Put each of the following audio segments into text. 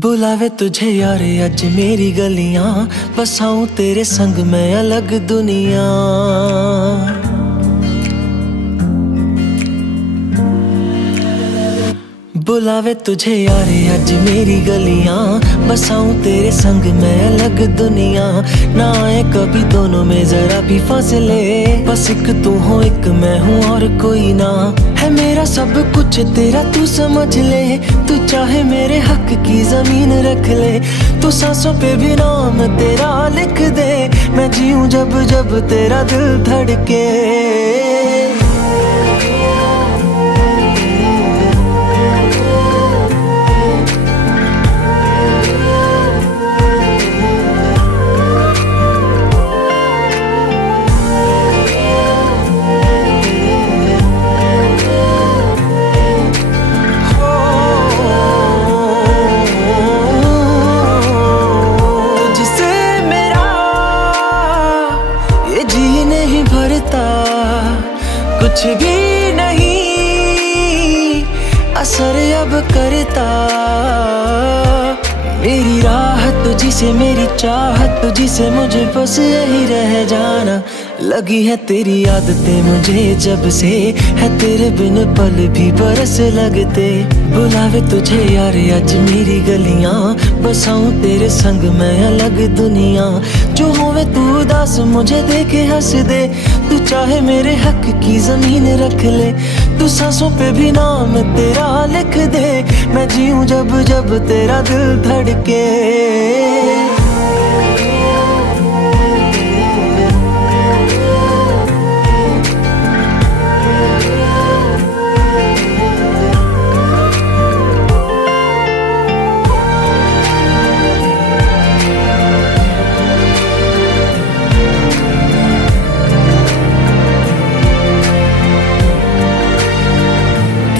बुलावे तुझे यार अज मेरी गलियां, बसाऊं तेरे संग मैं अलग दुनिया। बुलावे तुझे यार अज मेरी गलियां, बसाऊं तेरे संग मैं अलग दुनिया। ना आए कभी दोनों में जरा भी फासले, बस एक तू हो एक मैं हूँ और कोई ना। है मेरा सब कुछ तेरा तू समझ ले, तू चाहे मेरे हक की जमीन रख ले। तू सांसों पे भी नाम तेरा लिख दे, मैं जीऊं जब जब तेरा दिल धड़के। कुछ भी नहीं असर अब करता, मेरी राहत तुझी से मेरी चाहत तुझी से, मुझे बस यही रह जाना। लगी है तेरी आदतें मुझे जब से, है तेरे बिन पल भी बरस लगते। बुलावे तुझे यार आज मेरी गलियां, बसाऊं तेरे संग मैं अलग दुनिया। जो होवे तू उदास मुझे देखे हंस दे, तू चाहे मेरे हक की जमीन रख ले। तू सांसों पे भी नाम तेरा लिख दे, मैं जीऊं जब जब तेरा दिल धड़के।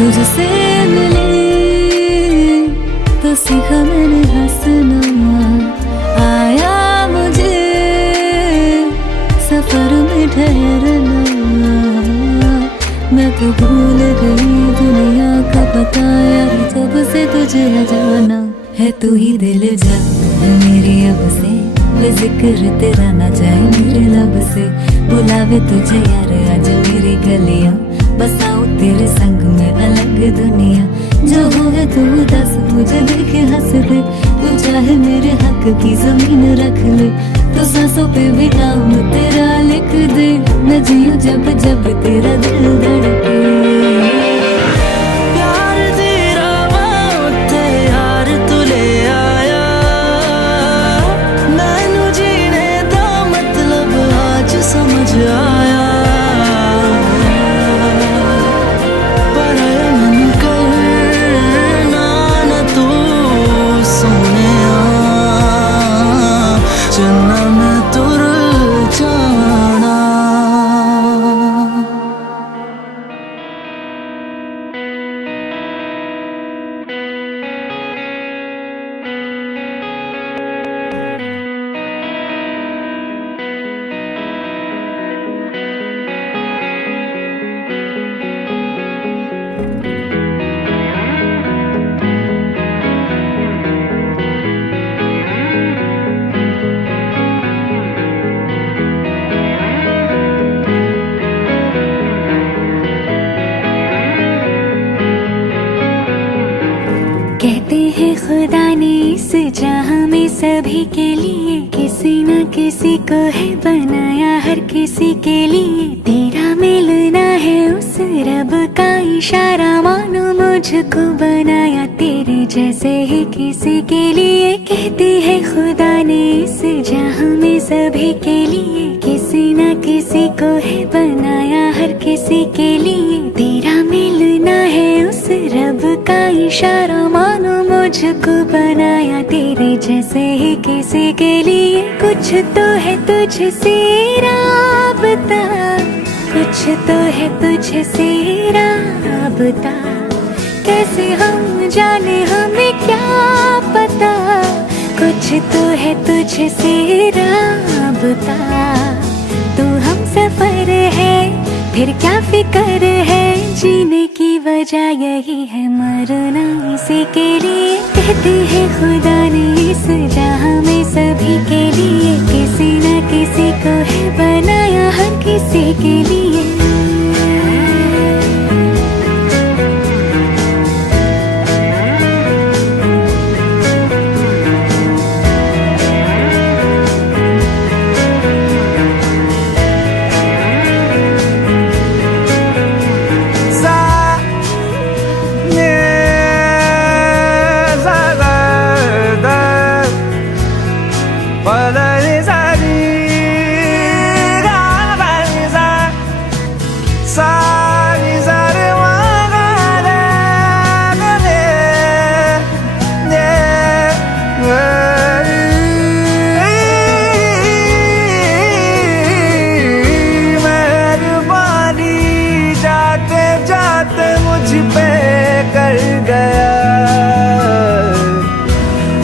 तुझसे मिले तो सीखा मैंने हंसना, आया मुझे सफर में ठहरना। मैं तो भूल गई दुनिया का पता यार, जब से तुझे जाना है। तू ही दिल जा है मेरी अब से, जिक्र तेरा ना जाए मेरे लब से। बुलावे तुझे यार आज मेरी गलियां, बसाऊं तेरे संग में अलग दुनिया। जो होवे तू दस मुझे देखे हंस दे, तू चाहे मेरे हक की जमीन रख ले। तो सांसों पे भी नाम तेरा लिख दे, मैं जीऊं जब जब तेरा दिल धड़के। समझ आया पर मन करना न तू सोने, चन्ना मैं तुर जाना। कहते हैं खुदा ने इस जहां में सभी के लिए किसी न किसी को है बनाया, हर किसी के लिए तेरा मिलना है उस रब का इशारा। मानो मुझको बनाया तेरे जैसे ही किसी के लिए। कहते हैं खुदा ने इस जहां में सभी के लिए किसी न किसी को है बनाया, हर किसी के लिए तेरा मिलना है उस रब का इशारा। मानो मुझको बनाया तेरे जैसे ही किसी के लिए। कुछ तो है तुझसे राबता, कुछ तो है तुझसे राबता। कैसे हम जाने हमें क्या पता, कुछ तो है तुझसे राबता। तू हम सफर है फिर क्या फिक्र है, जीने की वजह वजह यही है मरना इसी के लिए। कहते हैं खुदा ने इस जहां में सभी के लिए किसी न किसी को है बनाया, हर किसी के लिए।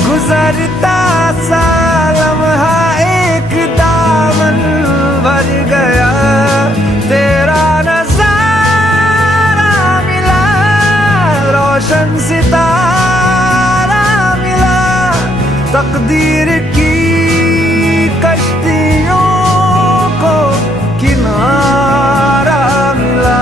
गुजरता सा लम्हा एक दामन भर गया, तेरा नजारा मिला, रोशन सितारा मिला, तकदीर की कश्तियों को किनारा मिला।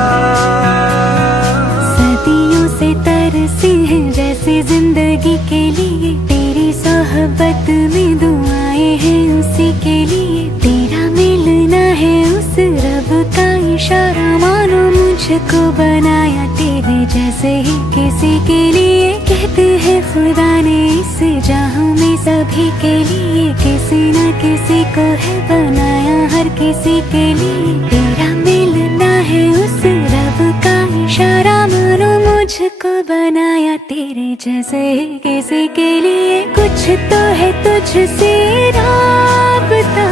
सदियों से तरसी है जैसे जिंदगी के लिए, तेरी सोहबत में दुआएं हैं उसी के लिए। तेरा मिलना है उस रब का इशारा, मानो मुझको बनाया तेरे जैसे ही किसी के लिए। कहते हैं खुदा ने इस जहां में सभी के लिए किसी न किसी को है बनाया, हर किसी के लिए। तेरा मिलना है उस रब का इशारा, मानो मुझको बनाया तेरे जैसे ही किसी के लिए। कुछ तो है तुझसे राबता,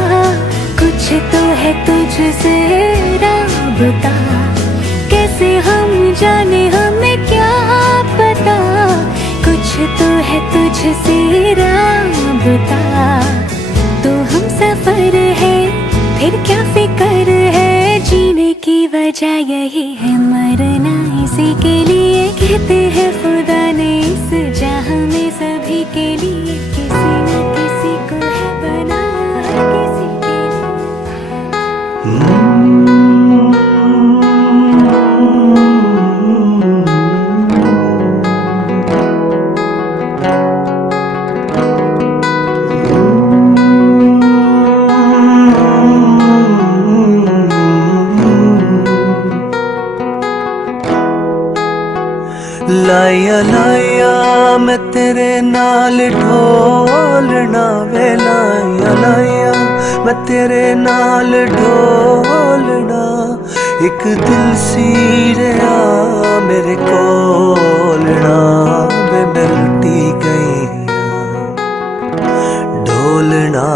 कुछ तो है तुझसे राबता, कैसे हम जाने हमें क्या पता। कुछ तो है तुझसे राबता, तो हम सफर है फिर क्या फिकर है, जीने की वजह यही है मरना इसी के लिए। कहते हैं खुदा ने इस जहां में सभी के लिए किसी न किसी को है बनाया, हर किसी के लाया लाया मैं तेरे नाल ढोलना वे, लाया लाया मैं तेरे नाल ढोलना। एक दिल सी रहा मेरे कोलना वे, मैं लुटी गई ढोलना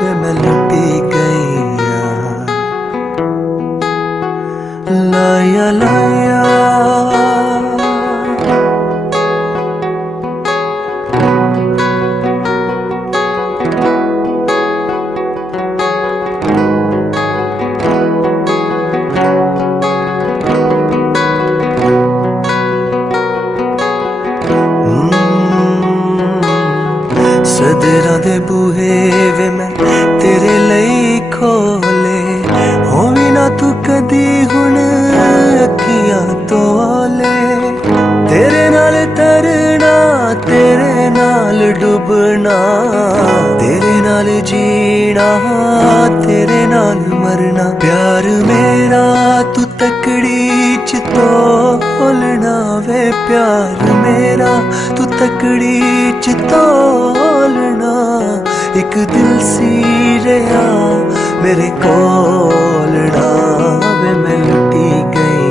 वे, मैं लुटी गई। लाया लाया सदरां दे बूहे वे मैं तेरे लई खोले, होवी ना तू कदी हुण अखियां तोले। तेरे नाल तरना तेरे नाल डुबना, तेरे नाल जीना तेरे नाल मरना। प्यार मेरा तू तकड़ी च तोलना वे, प्यार मेरा तू तकड़ी च तोलना। एक दिल सी रहा मेरे कोलना वे, मैं लुटी गई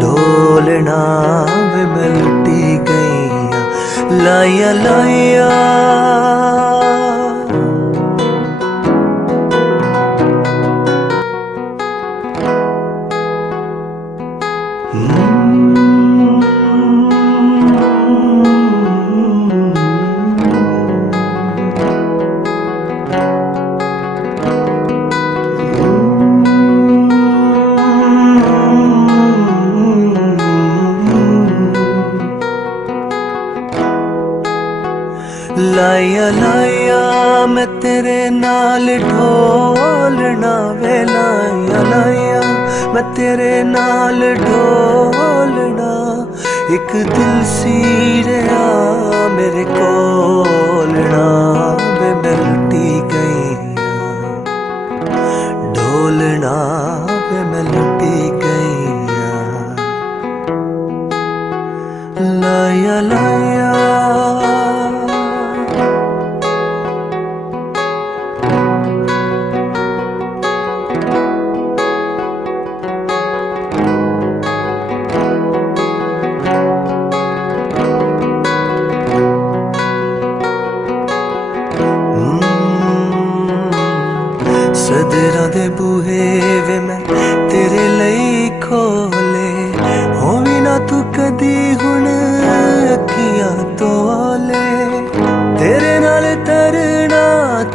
ढोलना वे, मैं लुटी गई। लाया लाया लाया लाया मैं तेरे नाल ढोलना वे लाया लाया मैं तेरे नाल ढोलना एक दिल सी रहा मेरे कोलना वे मैं लुटी गई ढोलना वे मैं लुटी गई लाया लाया सदरां दे बूहे वे मैं तेरे लई खोले होवी ना तू कदी हुण अखियां तोले तेरे नाल तरना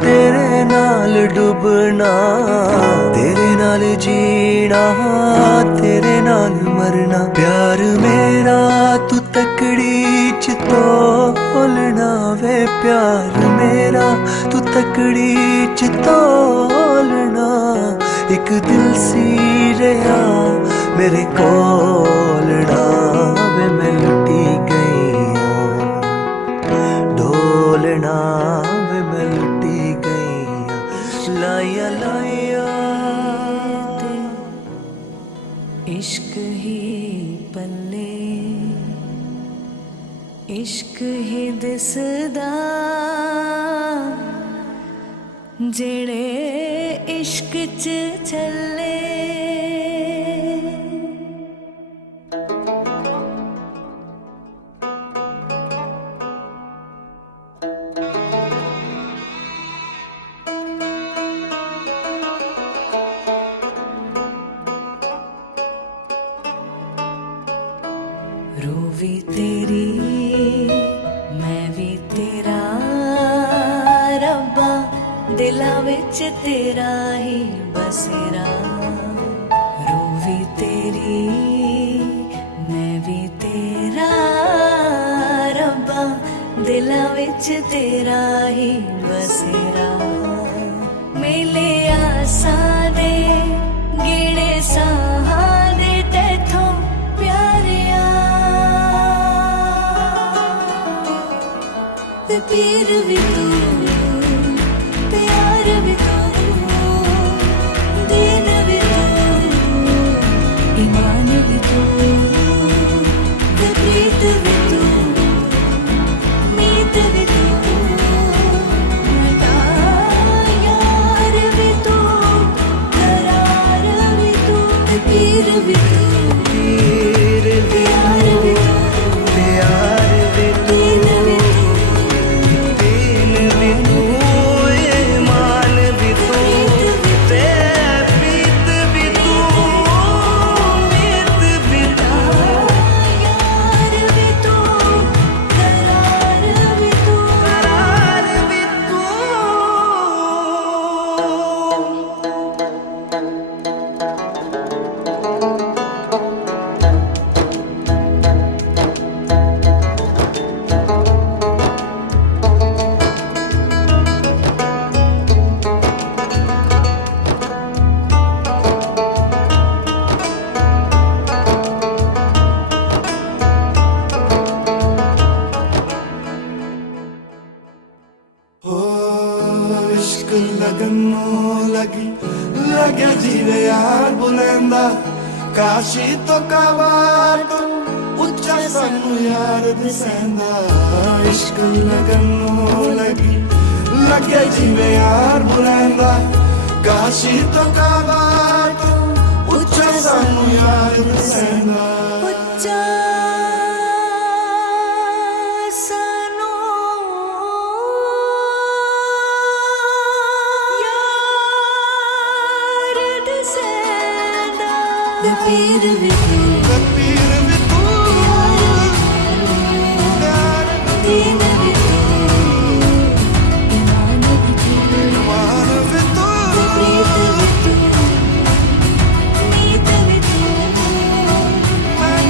तेरे नाल डुबना तेरे नाल जीना तेरे नाल मरना प्यार मेरा तू तकड़ी च तोलना वे प्यार मेरा तू तकड़ी च तोलना एक दिल सी रहा मेरे कोलना वे मैं लुटी गई ढोलना वे मैं लुटी गई लाया लाया इश्क ही पल्ले इश्क ही दिसदा जेड़े इश्क च चले रूह भी तेरी मैं भी तेरा रब्बा दिला विच तेरा ही बसेरा रूह भी तेरी मैं भी तेरा रब्बा दिला विच तेरा ही बसेरा मेले आसा दे गिणे साहा दे तेथों प्यारिया ते पीर भी तू प्यार भी तू दीन भी तू ईमान भी तू ते प्रीत भी तू मीत भी तू मेरा यार भी तू करार भी तू ते पीर भी तू पीर भी प्यार भी तू प्यार भी दीन भी तू दीन भी तू ईमान भी तू ते प्रीत भी तू मीत भी तू यार भी तू करार भी तू करार भी तू इश्क लगनों लगी लगे जीवे यार बुलंदा काशी तो काबार तो उच्चा सानू यार दिसेंदा इश्क लगनों लगी लगे जीवे यार बुलंदा काशी तो काबार तो उच्चा सानू यार दिसेंदा उच्चा सानू यार दिसेंदा ते पीर भी तू पीर भी तू प्यार भी दीन भी तू ईमान भी तू मान भी तू प्रीत भी तू मीत भी तू मैं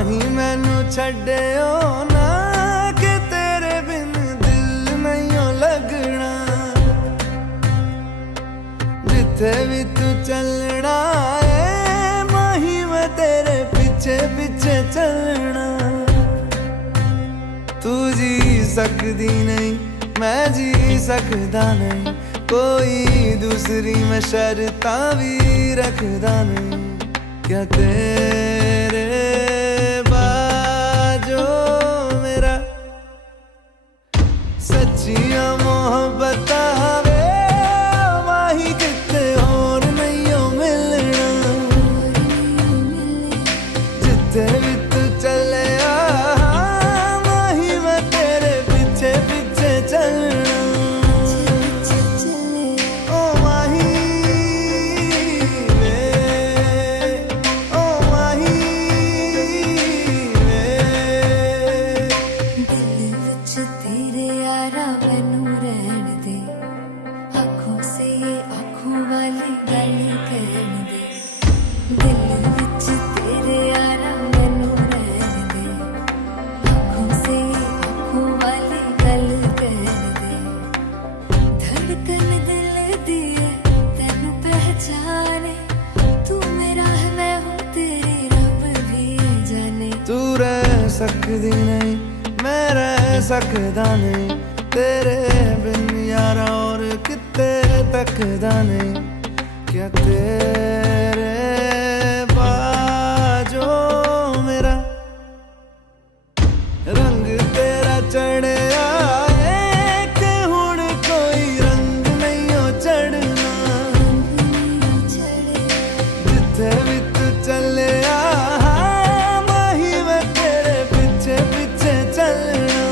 माही मैनू छड्डियो ना कि तेरे बिन दिल नहीं लगना जिथे भी तू चलना है माही मैं तेरे पीछे पीछे चलना तू जी सकदी नहीं मैं जी सकदा नहीं कोई दूसरी मैं शर्तां भी रखदा नहीं क्या तेरे बाजो मेरा सच्चियां मोहब्बत वे माही किते और नहीं हो मिलना जिथे भी तू चले माही मैं तेरे पीछे पीछे चलना ओ माही वे ओ माही वे दिल विच तेरे यारा मैनू रहन दे आँखों से आँखों वाली गल कहन दे दिल विच तेरे यारा मैनू रहन दे आँखों से आँखों वाली गल कहन दे धड़कन दिल दी है तैनू पहचाने तू मेरा है मैं हूँ तेरी रब भी जाने तू रह सकदी नहीं मैं रह सकदा नहीं तेरे बिन यारा और किते तकदा नहीं क्या तेरे बाजो मेरा रंग तेरा चढ़िया है कि हुण कोई रंग नहीं हो चढ़ना जिथे भी तू चले माही मैं तेरे पीछे पीछे चलना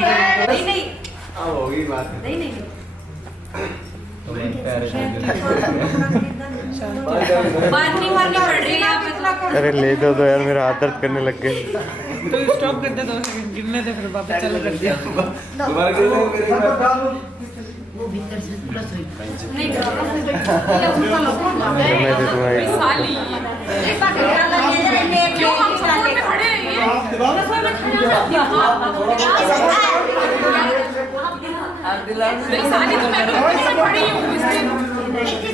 नहीं नहीं अब होगी बात। नहीं नहीं बात नहीं मारनी पड़ रही है आप इतना कर। अरे ले दो तो यार, मेरा हाथ दर्द करने लग गए। तो स्टॉप कर दे, 2 सेकंड गिनने दे, फिर वापस चालू कर दिया। दोबारा कर दो मेरे नहीं मैं दे दूंगा ये। साली क्यों हम सपोर्ट में खड़े हैं ये? मेरी साली तो मैं तो खड़ी हूँ इसलिए।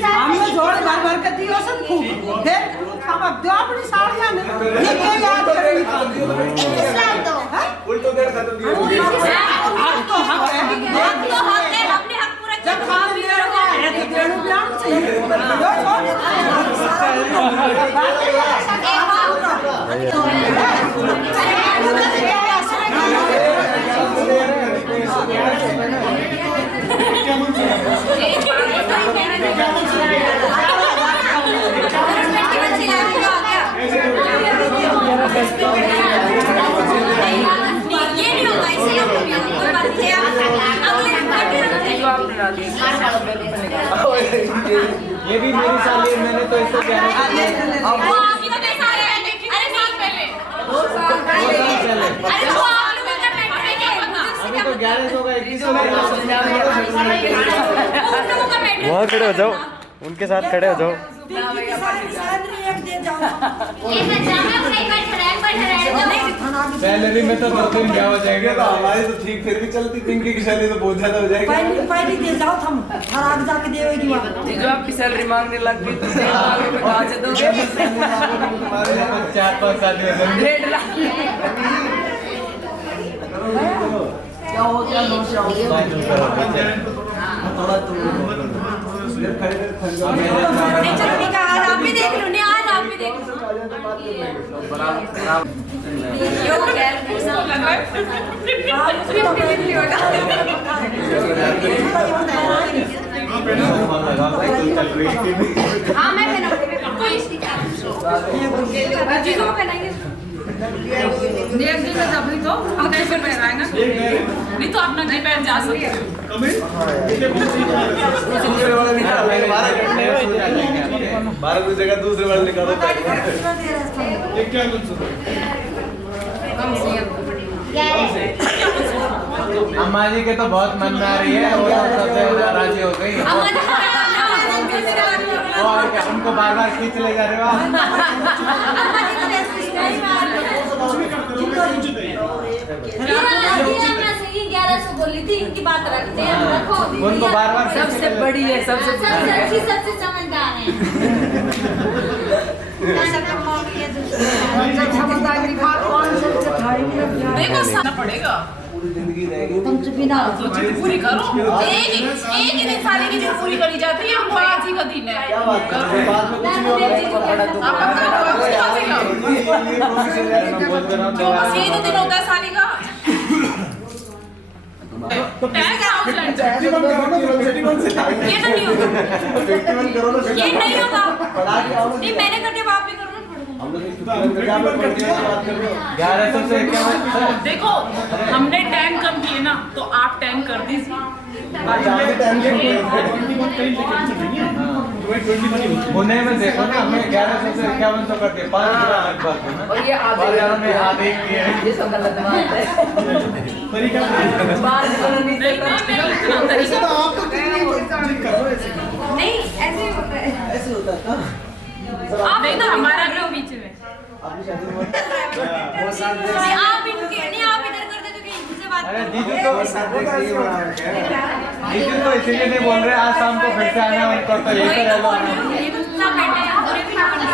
हमने जोड़ बार बार करती हो सब खूब फिर हम अब दो अपनी साड़ियां में ये क्या याद करेंगे उल्टो देर खत्म किया। हक तो हक है हक तो हक है, अपने हक पूरा जब काम भी करोगे है तो देना प्यार चाहिए ये नहीं होगा इसलिए कोई बात नहीं ये भी मेरी साली है, मैंने तो इसको क्या अभी तो 11 होगा 21 वहाँ खड़े हो जाओ, उनके साथ खड़े हो जाओ। सैलरी में तो 2 दिन क्या हो जाएगा, तो हमारी तो ठीक फिर भी चलती, पिंकी की सैलरी तो बहुत ज्यादा हो जाएगी। पहले दे जाओ हम हर आग जाके देवेगी वहां जो आपकी सैलरी मांगने लग गई तो आज दोगे 4-5 साल हो जाएंगे। 1.5 लाख। क्या हो गया नो से आओ थोड़ा तो नहीं चलो ठीक है, आज आप भी देख लो, नहीं आज आप भी देख लो। यो खैर हाँ मैं पहनाऊंगी, जीजू को पहनाएंगे। एक दिन में जब भी तो हम कैसे पहनाएंगे? नहीं तो अपना नहीं पहन जा सकते। दूसरे वाला निकालेंगे, 12 की जगह दूसरे वाला निकालो। ये क्या अम्मा जी के तो बहुत मन में आ रही है, वो सबसे राजी हो गई। और क्या उनको बार बार खींच ले जा रहे हो आप? 1100 बोली थी, इनकी बात रखते हैं, रखो। उनको बार बार सबसे बड़ी है, सबसे अच्छी, सबसे समझदार है। देखो साना पड़ेगा, पूरी जिंदगी रहेगी। तो चीज़ पूरी करो। एक ही दिन साले की चीज़ पूरी करी जाती है, हम आज ही का दिन है। क्या बात कर रहे हो? बाद में कुछ नहीं होगा। क्यों बस यही तो दिन होता है साली का? टैग आउटलाइन ये तो नहीं होगा, ये नहीं होगा। नहीं मैंने कर दिया, आप भी करो ना। 1100 से क्या देखो हमने टैग कम किए ना, तो आप टैग कर दीजिए। पुणे में देखो ना, हमें 1100 से 5100 कर दिए, 5 और ये आधे में आधे किए। ये सब गलत बात है। बात करो नहीं तो नहीं ऐसे ही होता है। ऐसे होता था। आप नहीं तो हमारा भी बीच में। आपकी शादी में नहीं आप इनके नहीं, आप इधर कर दे तो कि इनसे बात अरे करो। दीदी तो इसीलिए नहीं बोल रहे, आज शाम को फिर से आना उनको, तो यही वही तो तो रह बोल रही हूँ, ये तो सब बैठे हैं, और ये भी ना करना।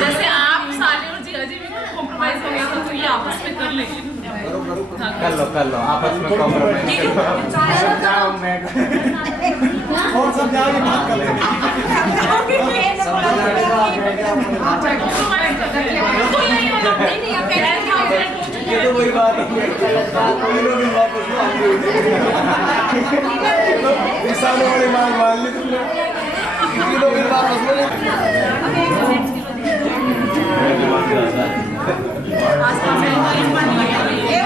जैसे आप साले और जीजा जी भी कॉम्प्रोमाइज हो गया था, तो ये आपस में कर लेंगे। कर लो आपस में कॉम्प्रोमाइज और सब जाओ बात कर लेंगे। नहीं आप कह रहे हैं ये तो वही बात है, कोई लोग भी वापस ना आएंगे। इस सामने वाली मांग मान ली तुमने, ये लोग भी वापस ना ये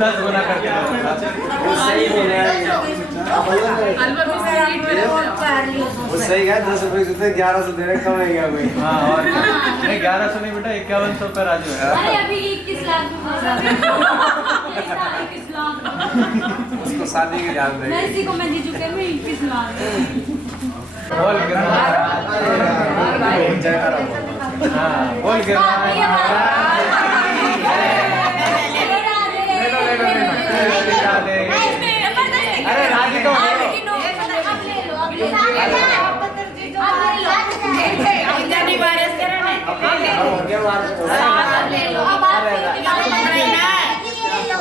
10 गुना करके वो सही है, 10 रुपए से 1100 दे रहे, कम है क्या कोई? हाँ और नहीं 1100 नहीं बेटा 5100 पे राजू है। अरे अभी 21 लाख में बोल रहा हूँ। 21 लाख उसको शादी के याद मैं इसी को मैं दे चुके हैं 21 लाख बोल गिरना हाँ बोल गिरना अरे राजी को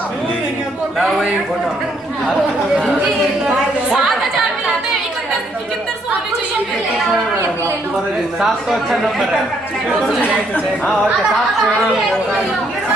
वही फोटो 7,000 मिलाते हैं 7100 होने चाहिए 700 अच्छा नंबर है हाँ और क्या 700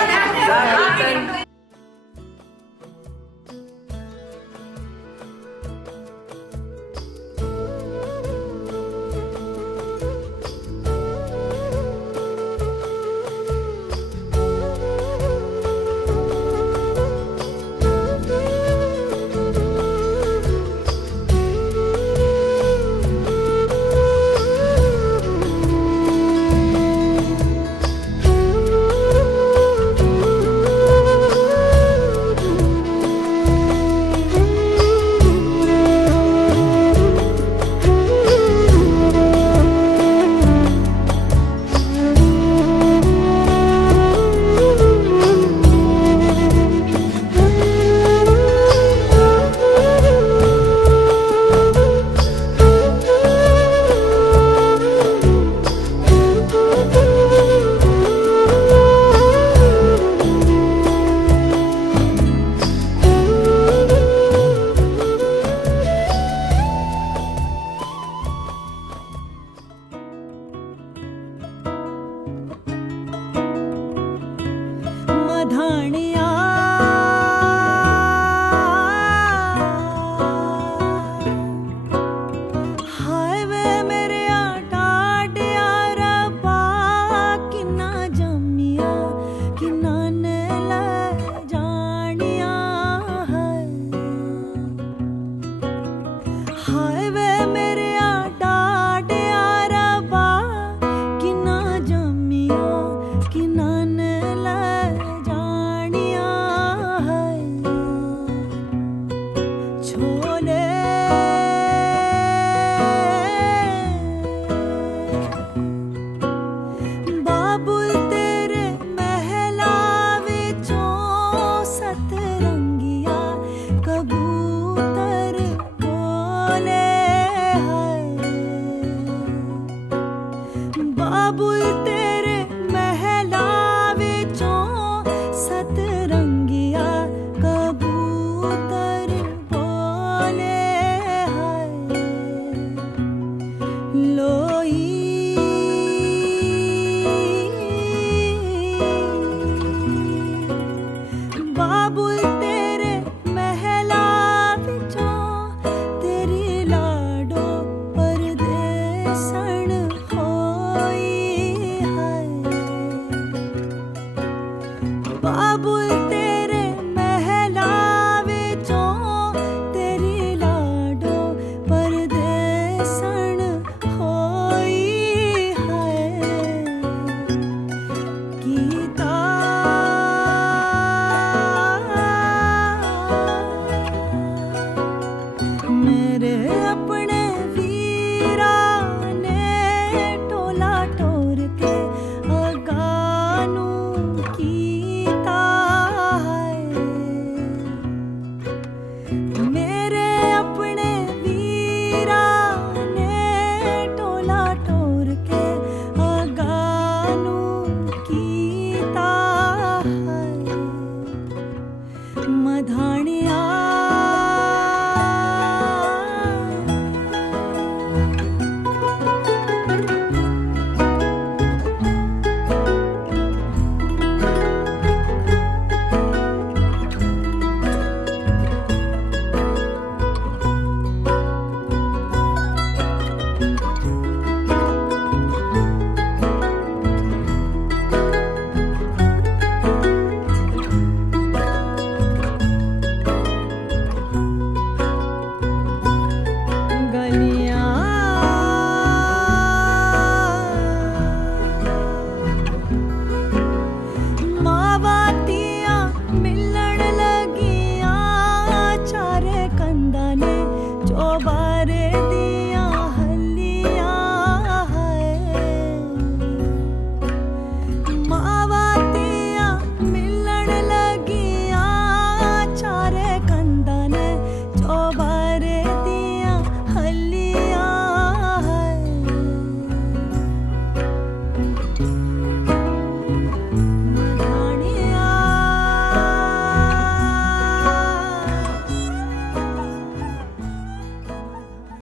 मधाणे